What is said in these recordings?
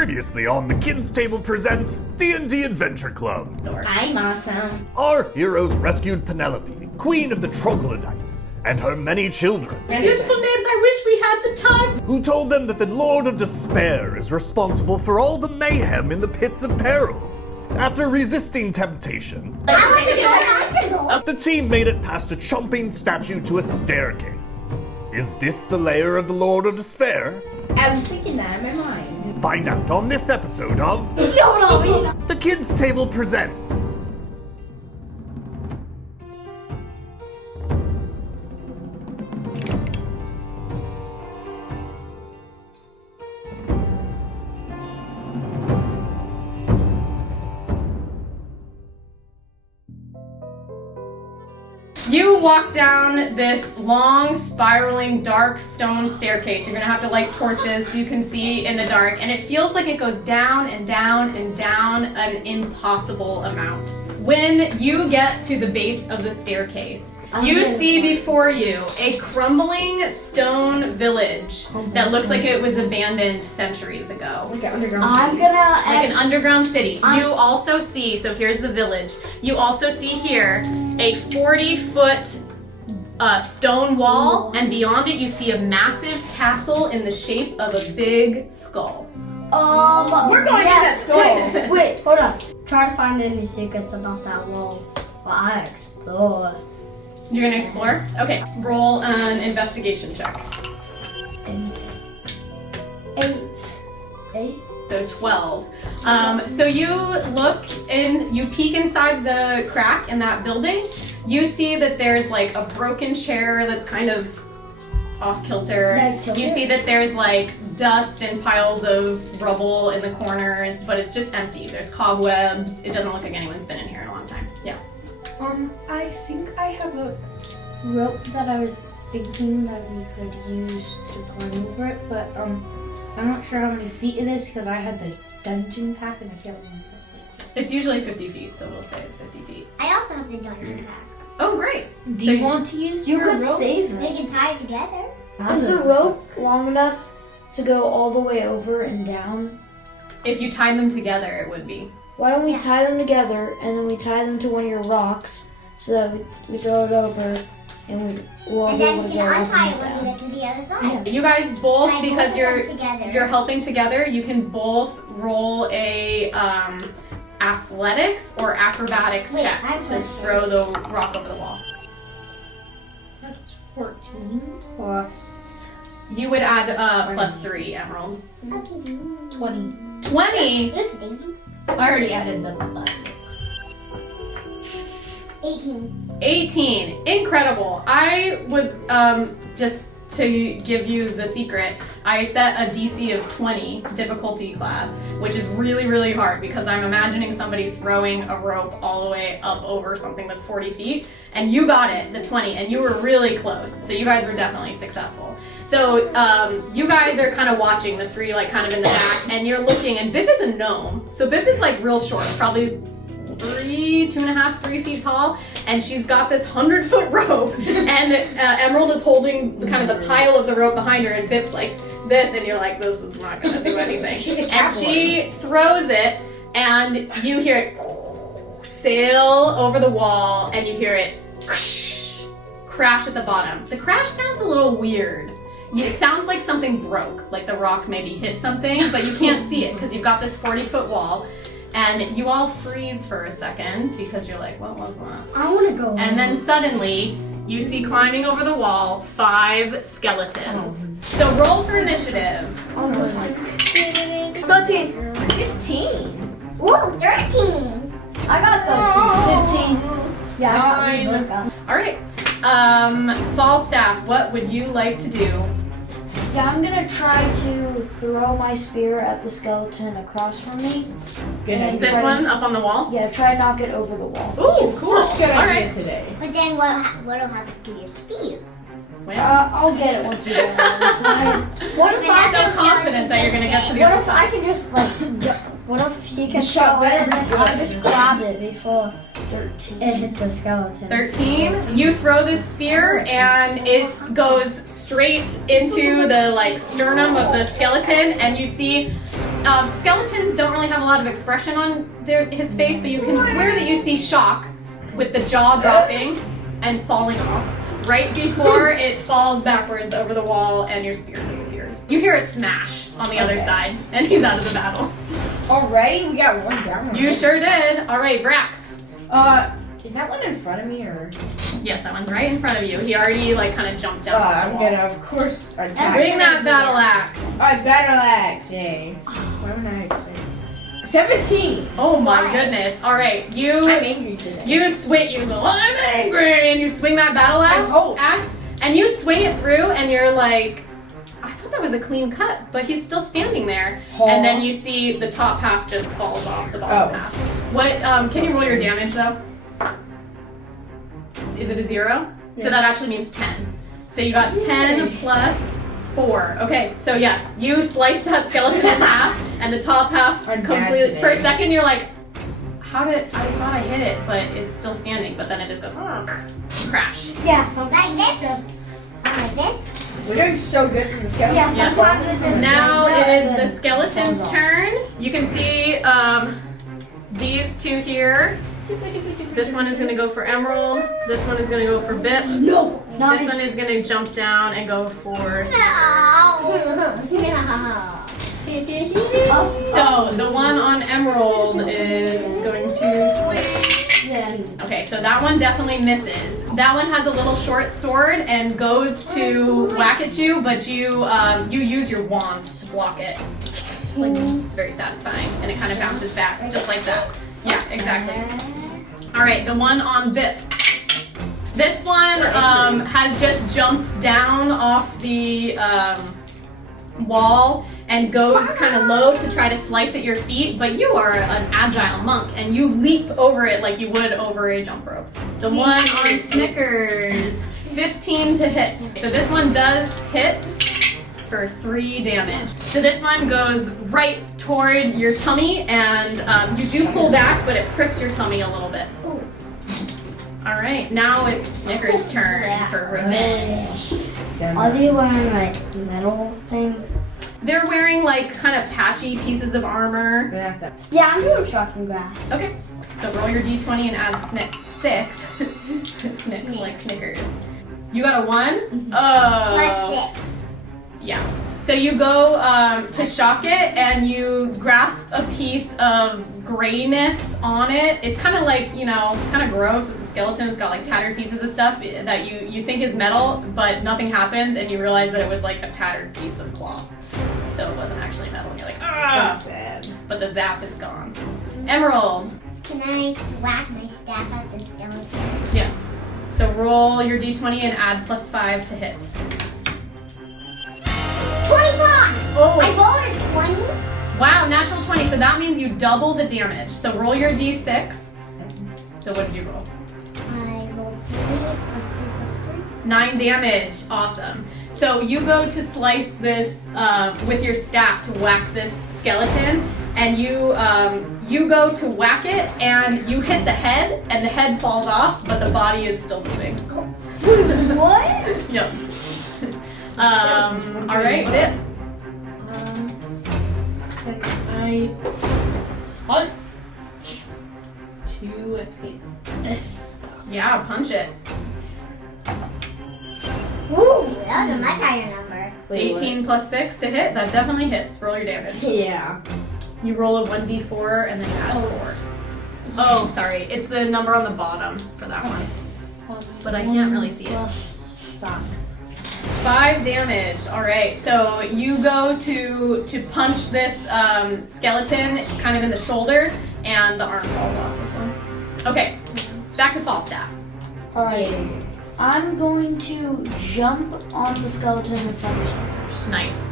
Previously on The Kids Table presents DnD Adventure Club. I'm awesome. Our heroes rescued Penelope, queen of the troglodytes, and her many children, Beautiful names, I wish we had the time. who told them that the Lord of Despair is responsible for all the mayhem in the Pits of Peril. After resisting temptation, the team made it past a chomping statue to a staircase. Is this the lair of the Lord of Despair? I was thinking that in my mind. Find out on this episode of No. The Kids Table presents. You walk down this long, spiraling, dark stone staircase. You're gonna have to light torches so you can see in the dark, and it feels like it goes down and down and down an impossible amount. When you get to the base of the staircase, you see before you a crumbling stone village that looks like it was abandoned centuries ago. Like an underground city. Like an underground city. You also see, so here's the village. You also see here a 40-foot stone wall, and beyond it you see a massive castle in the shape of a big skull. We're going in that skull. Wait, hold on. Try to find any secrets about that wall while I explore. You're gonna explore? Okay, roll an investigation check. 8. So 12. So you look in, you peek inside the crack in that building. You see that there's like a broken chair that's kind of off kilter. You see that there's like dust and piles of rubble in the corners, but it's just empty. There's cobwebs. It doesn't look like anyone's been in here in a long time. Yeah. I think I have a rope that I was thinking that we could use to climb over it, but I'm not sure how many feet it is because I had the dungeon pack and I can't remember. It's usually 50 feet, so we'll say it's 50 feet. I also have the dungeon pack. Oh, great. Do you want to use your rope? Save We it. can tie it together. Is the rope long enough to go all the way over and down? If you tie them together, it would be. Why don't we tie them together and then we tie them to one of your rocks so that we throw it over and we'll all And be then able we to can go up untie it and when we down. get to the other side. You guys both, Tie because both of them together. you're helping together, you can both roll a athletics or acrobatics Wait, I check have to one. throw the rock over the wall. That's 14 plus You would add plus 3, Emerald. I'll give you 20. 20. Oops, Daisy. I already added the plus 6. 18. Incredible. I was, just to give you the secret, I set a DC of 20 difficulty class, which is really, really hard because I'm imagining somebody throwing a rope all the way up over something that's 40 feet, and you got it, the 20, and you were really close. So you guys were definitely successful. So you guys are kind of watching the three, like kind of in the back, and you're looking, and Bip is a gnome. So Bip is like real short, probably 3 feet tall, and she's got this 100-foot rope, and Emerald is holding kind of the pile of the rope behind her, and Bip's like this, and you're like, this is not gonna do anything. She's a And cowboy. she throws it, and you hear it sail over the wall, and you hear it crash at the bottom. The crash sounds a little weird. It sounds like something broke, like the rock maybe hit something, but you can't see it because you've got this 40-foot wall. And you all freeze for a second because you're like, what was that? I want to go. And then suddenly, you see climbing over the wall 5 skeletons. So roll for initiative. 13. 15. Ooh, 13. I got 13. 15. Yeah, I got 9. All right. Falstaff, what would you like to do? Yeah, I'm gonna try to throw my spear at the skeleton across from me. And This try one up on the wall? Yeah, try to knock it over the wall. Ooh, cool. All right. today. But then what'll happen to your spear? Win? I'll get it once you get on the other side. What if I'm so confident that you're gonna get to the What other if I side. can just like, what if he can Just shot throw it and better. then I just grab it before 13. it hits the skeleton? 13. You throw this spear and it goes straight into the like sternum of the skeleton, and you see skeletons don't really have a lot of expression on his face, but you can swear that you see shock with the jaw dropping and falling off right before it falls backwards over the wall and your spear disappears. You hear a smash on the other side, and he's out of the battle. Already? We got one down. You sure did. All right, Vrax. Is that one in front of me or? Yes, that one's right in front of you. He already like kind of jumped down. I'm gonna, of course, attack. Swing that battle axe. Battle axe, yay. Why would I say? 17! Oh my goodness. All right, I'm you angry today. you go, I'm angry, and you swing that battle axe, and you swing it through, and you're like, I thought that was a clean cut, but he's still standing there. And then you see the top half just falls off the bottom half. What, can you roll your damage though? Is it a 0? Yeah. So that actually means 10. So you got 10 plus 4. Okay, so yes, you slice that skeleton in half, and the top half completely. For a second, you're like, I thought I hit it, but it's still standing. But then it just goes crash. Yeah, something Like this. Like this. We're doing so good for the skeleton. Yeah, sometimes it just Now does it that, is and the then skeleton's falls off. turn. You can see these two here. This one is going to go for Emerald. This one is going to go for Bip. No! This one is going to jump down and go for. No. So the one on Emerald is going to swing. Yeah. Okay, so that one definitely misses. That one has a little short sword and goes to whack at you, but you use your wand to block it. Like, it's very satisfying, and it kind of bounces back just like that. Yeah, exactly. All right, the one on Vip. This one has just jumped down off the wall and goes kind of low to try to slice at your feet, but you are an agile monk and you leap over it like you would over a jump rope. The one on Snickers, 15 to hit. So this one does hit for 3 damage. So this one goes right toward your tummy, and you do pull back, but it pricks your tummy a little bit. All right, now it's Snickers' turn for revenge. Are they wearing like metal things? They're wearing like kind of patchy pieces of armor. Yeah, I'm doing shocking grass. Okay, so roll your d20 and add 6. Snicks like Snickers. You got a 1? Oh. Plus 6. Yeah. So you go to shock it, and you grasp a piece of grayness on it. It's kind of like, kind of gross. It's a skeleton. It's got like tattered pieces of stuff that you think is metal, but nothing happens, and you realize that it was like a tattered piece of cloth. So it wasn't actually metal. And you're like, ah! That's sad. But the zap is gone. Emerald. Can I swag my staff at the skeleton? Yes. So roll your d20 and add +5 to hit. 25! Oh. I rolled a 20. Wow, natural 20. So that means you double the damage. So roll your d6. So what did you roll? I rolled 3 plus 3 plus 3. 9 damage. Awesome. So you go to slice this with your staff to whack this skeleton, and you go to whack it, and you hit the head, and the head falls off, but the body is still moving. What? Yep. All right, Vip. Can I punch to hit this? Yeah, punch it. Ooh, that was a much higher number. 18 plus 6 to hit. That definitely hits. Roll your damage. Yeah. You roll a 1d4 and then you add 4. Oh, sorry. It's the number on the bottom for that one. But I can't really see it. 5 damage. All right. So you go to punch this skeleton kind of in the shoulder, and the arm falls off this one. Okay. Back to Falstaff. Alright. I'm going to jump on the skeleton and feather Snickers. Nice.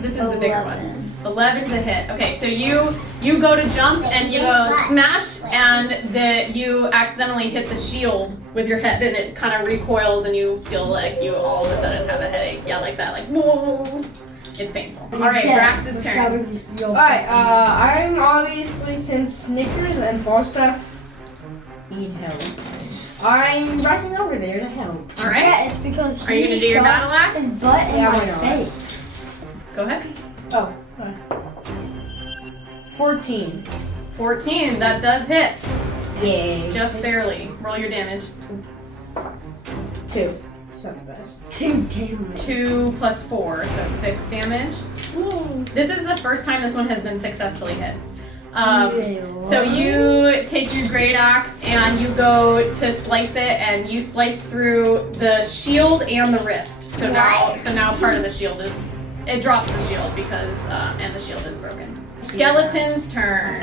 This is the bigger one. 11 to hit. Okay, so you go to jump and you go smash, and you accidentally hit the shield with your head, and it kind of recoils, and you feel like you all of a sudden have a headache. Yeah, like that. Like whoa. It's painful. All right, Brax's turn. Alright, I'm obviously, since Snickers and Falstaff need help, I'm rushing over there to help. All right. Yeah, it's because Are you gonna do your battle axe? his butt in Yeah, my why not? face. Go ahead. Oh. 14. 14. That does hit. Yay. Just barely. Roll your damage. 2. It's not the best. 2 damage. 2 plus 4, so 6 damage. This is the first time this one has been successfully hit. So you take your great axe and you go to slice it, and you slice through the shield and the wrist. So now part of the shield it drops the shield because and the shield is broken. Skeleton's turn.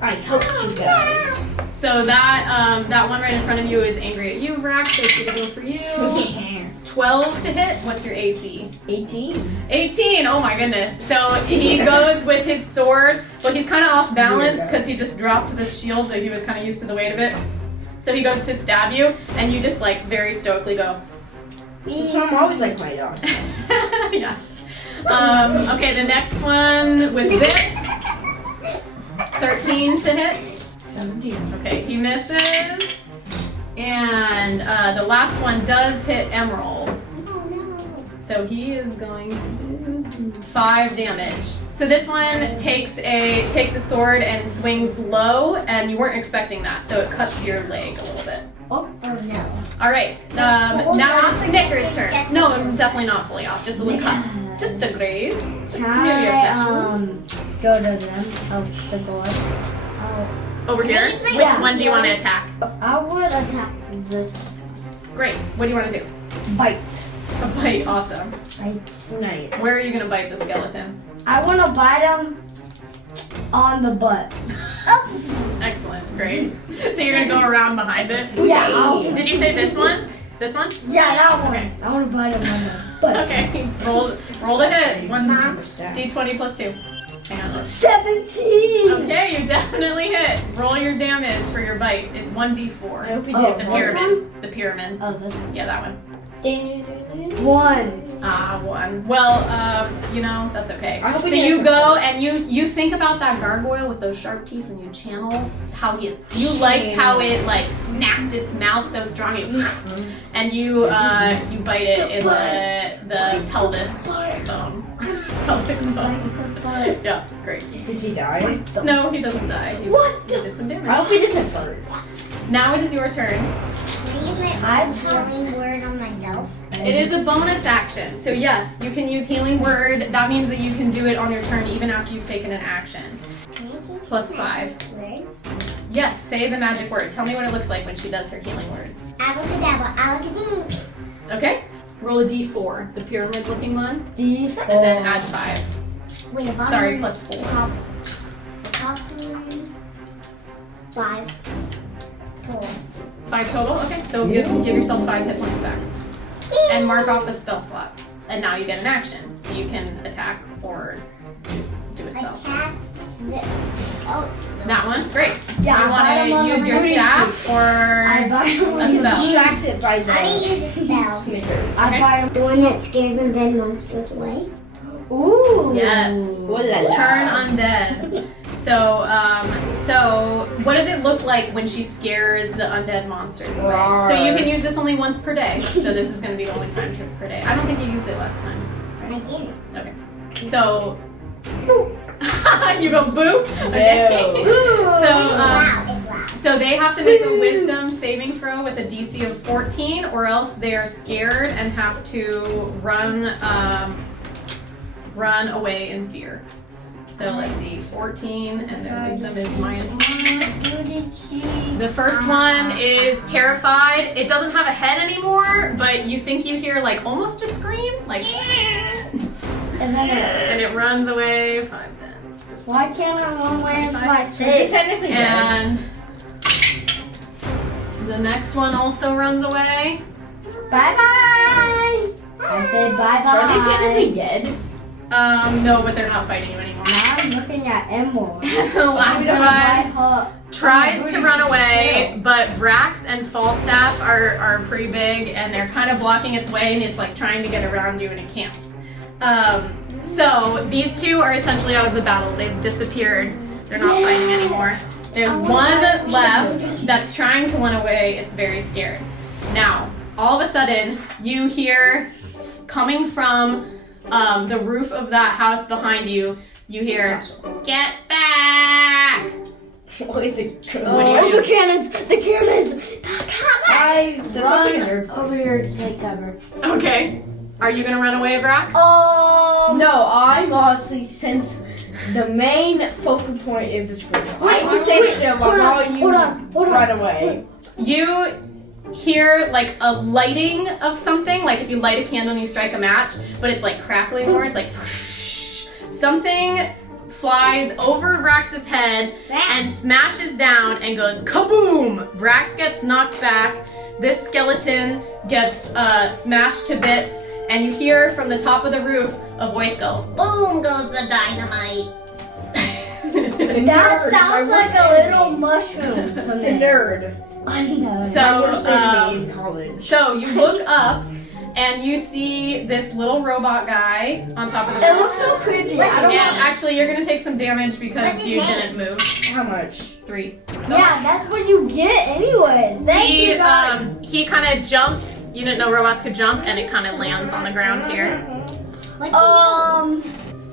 I helped you guys. So that one right in front of you is angry at you, Rax. So it's gonna go for you. 12 to hit. What's your AC? 18. 18. Oh my goodness. So he goes with his sword. Well, he's kind of off balance because he just dropped the shield, but he was kind of used to the weight of it. So he goes to stab you, and you just like very stoically go. So I'm always like my dog. Yeah. Okay, the next one with Vic. 13 to hit. 17. Okay, he misses. And the last one does hit Emerald. Oh no. So he is going to do 5 damage. So this one takes a sword and swings low, and you weren't expecting that, so it cuts your leg a little bit. Oh no. All right, now it is Snicker's turn. No, I'm definitely not fully off, just a little cut. Just a graze. Just Can maybe a flesh I wound. go to them, help the boss? Over here? Which Yeah. one do you want to attack? I would attack this Great. What do you want to do? bite. A bite. Awesome. Bite. Nice. Where are you going to bite the skeleton? I want to bite him on the butt. Excellent. Great. So you're going to go around behind it? Yeah. Did you say this one? This one? Yeah, that one. Okay. I want to bite him on the butt. Okay. Roll to hit. Mom. D20 plus 2. Hang on. 17. Okay, you definitely hit. Roll your damage for your bite. It's 1d4. I hope you Oh, did. The this pyramid. The pyramid. Oh, this Yeah, that one. one. 1. Ah, 1. Well, that's okay. I hope So it is you go okay. and you think about that gargoyle with those sharp teeth, and you channel how you liked how it like snapped its mouth so strong, and you bite it in the pelvis bone. Pelvic bone. Yeah, great. Does he die? No, he doesn't die. He did some I damage. hope he doesn't fart. Now it is your turn. Can I use my own healing word on myself? It is a bonus action. So yes, you can use healing word. That means that you can do it on your turn even after you've taken an action. Can I teach Plus you 5. my word? Yes, say the magic word. Tell me what it looks like when she does her healing word. Abracadabra, alakazam. Okay? Roll a d4, the pyramid looking one, D4. and then add 5. Wait, the bottom Sorry, one- plus 4. The top one. 5. Total. 5 total? Okay, so give yourself 5 hit points back. And mark off a spell slot. And now you get an action. So you can attack or just do a spell. Attack this. Oh, That one? Great. Yeah, You bite him on want to the use your butt. staff I or bite him on a the spell? Distracted by I'm gonna the use a spell. Snickers. I bite him. The one that scares undead monsters away. Ooh. Yes. Ooh la la. Turn undead. So what does it look like when she scares the undead monsters away? Roar. So you can use this only once per day. So this is going to be the only time it's per day. I don't think you used it last time. I didn't. Okay. So you go boo. Okay. No. So It's loud. It's loud. so they have to make a wisdom saving throw with a DC of 14, or else they are scared and have to run away in fear. So let's see, 14, and their wisdom is -1. The first one is terrified. It doesn't have a head anymore, but you think you hear like almost a scream, like, And then and it runs away. 5, 10. why can't I run away into my Is he face? technically dead? And the next one also runs away. Bye bye. I say bye So is he technically bye. dead? No, but they're not fighting you anymore. I'm looking at Emerald. The last one tries to run away, but Vrax and Falstaff are pretty big, and they're kind of blocking its way, and it's like trying to get around you, and it can't. So these two are essentially out of the battle. They've disappeared. They're not fighting anymore. There's one left that's trying to run away. It's very scared. Now, all of a sudden, you hear coming from the roof of that house behind you, you hear, "Get back!" Oh, it's a the cannons! The cannons! I This is like a run nerd over here to take cover. Okay. Are you gonna run away, Vrax? No, I'm honestly, since the main focal point of this group, I'm staying still while you run away. You hear like a lighting of something, like if you light a candle and you strike a match, but it's like crackling more. It's like something flies over Vrax's head and smashes down and goes kaboom! Vrax gets knocked back. This skeleton gets smashed to bits, and you hear from the top of the roof a voice go, Boom goes the dynamite. That sounds like a little mushroom. It's a nerd. I know. So, in college. so you look up and you see this little robot guy on top of the It roof. looks so creepy. What's his And name? actually, you're gonna take some damage because What's his you name? didn't move. How much? 3. Yeah, that's what you get anyways. Thank you guys. He kind of jumps. You didn't know robots could jump, and it kind of lands on the ground here. What's your name?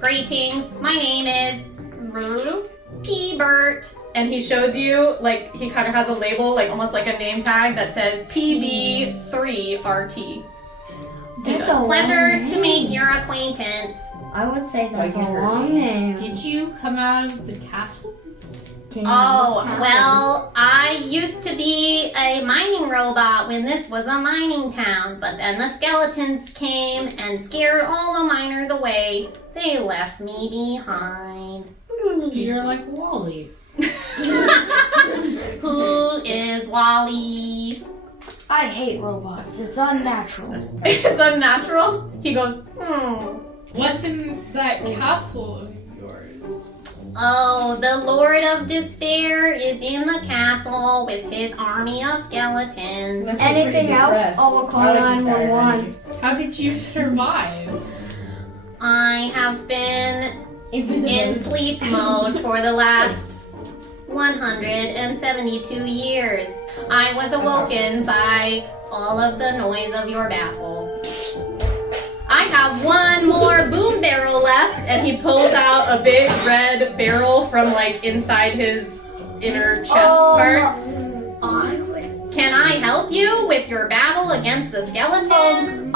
Greetings, my name is P-Bert. And he shows you, like, he kind of has a label, like almost like a name tag that says PB3RT. That's a Pleasure long to make your acquaintance. I would say that's Like a your- long name. Did you come out of the castle? Oh, well, I used to be a mining robot when this was a mining town, but then the skeletons came and scared all the miners away. They left me behind. So you're like Wally. Who is Wally? I hate robots. It's unnatural. It's unnatural. He goes, What's in that castle of yours? Oh, the Lord of Despair is in the castle with his army of skeletons. Must be Anything pretty else? depressed. I'll call I like this guy 911. How did you survive? I have been Invisible. in sleep mode for the last 172 years. I was awoken by all of the noise of your battle. I have one more boom barrel left, and he pulls out a big red barrel from like inside his inner chest part. Can I help you with your battle against the skeletons?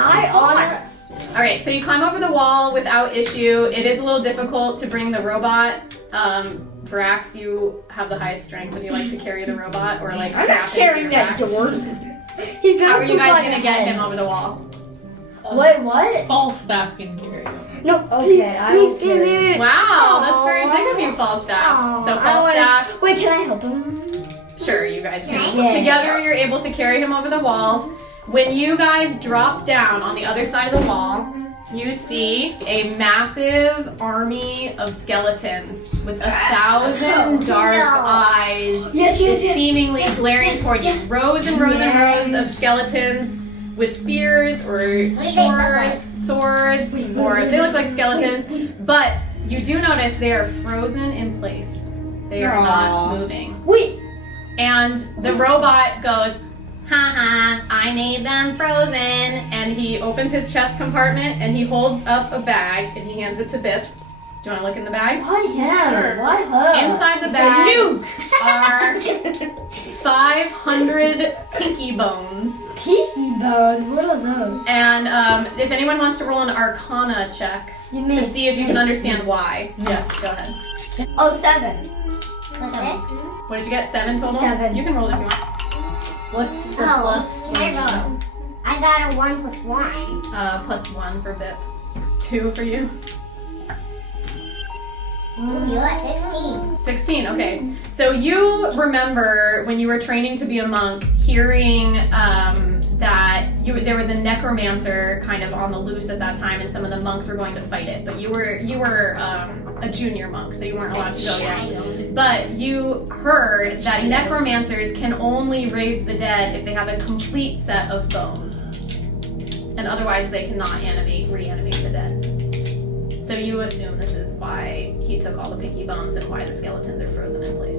All right, so you climb over the wall without issue. It is a little difficult to bring the robot. Vrax, you have the highest strength. Would you like to carry the robot or like I'm strap not into your carrying that back? door. He's gonna How are you poop guys on gonna your get head. him over the wall? Wait, what? Falstaff can carry him. No, Okay, I will carry. Wow, that's very big of you, Falstaff. So Falstaff, Wait, can I help him? sure, you guys can. Yeah. Together, you're able to carry him over the wall. When you guys drop down on the other side of the wall, you see a massive army of skeletons with 1,000 dark eyes Yes. seemingly glaring toward you. Rows and rows and rows of skeletons with spears or swords, or they look like skeletons, but you do notice they are frozen in place. They are not moving. Wait. And the robot goes, haha, I made them frozen. And he opens his chest compartment and he holds up a bag and he hands it to Bip. Do you want to look in the bag? Why him? Why her? Inside the bag are 500 pinky bones. Peaky bones. What are those? And if anyone wants to roll an Arcana check You to mean see if you can understand why. Yes, go ahead. 7. Plus 6? What did you get? 7 total? 7. You can roll it if you want. What's the Oh, plus? can I roll? I got a 1 plus 1. Plus 1 for Bip. 2 for you. You got 16. 16, okay. So you remember when you were training to be a monk, hearing that there was a necromancer kind of on the loose at that time, and some of the monks were going to fight it. But you were a junior monk, so you weren't allowed to go yet. But you heard that necromancers can only raise the dead if they have a complete set of bones, and otherwise they cannot reanimate the dead. So you assume this is why he took all the pinky bones and why the skeletons are frozen in place.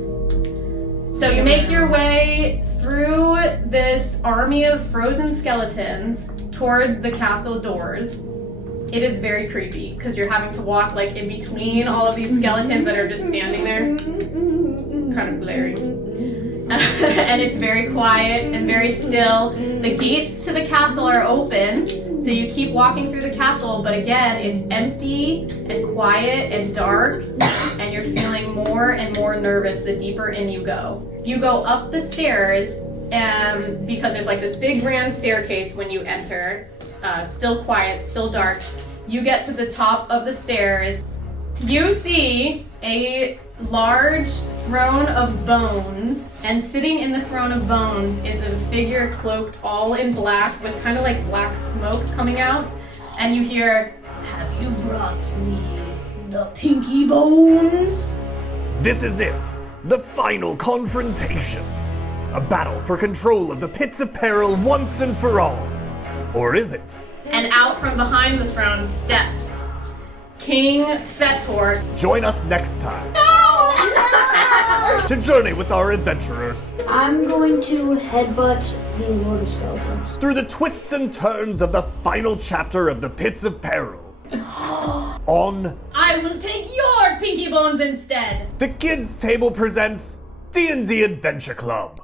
So you make your way through this army of frozen skeletons toward the castle doors. It is very creepy because you're having to walk like in between all of these skeletons that are just standing there, kind of glaring. And it's very quiet and very still. The gates to the castle are open, so you keep walking through the castle, but again, it's empty and quiet and dark, and you're feeling more and more nervous the deeper in you go. You go up the stairs, because there's like this big grand staircase when you enter, still quiet, still dark. You get to the top of the stairs. You see a large throne of bones, and sitting in the throne of bones is a figure cloaked all in black with kind of like black smoke coming out, and you hear, "Have you brought me the pinky bones?" This is it, the final confrontation. A battle for control of the Pits of Peril once and for all. Or is it? And out from behind the throne steps King Fetor. Join us next time to journey with our adventurers I'm going to headbutt the Horde of Skeletons. through the twists and turns of the final chapter of the Pits of Peril. On I will take your pinky bones instead. The Kids Table presents D&D Adventure Club.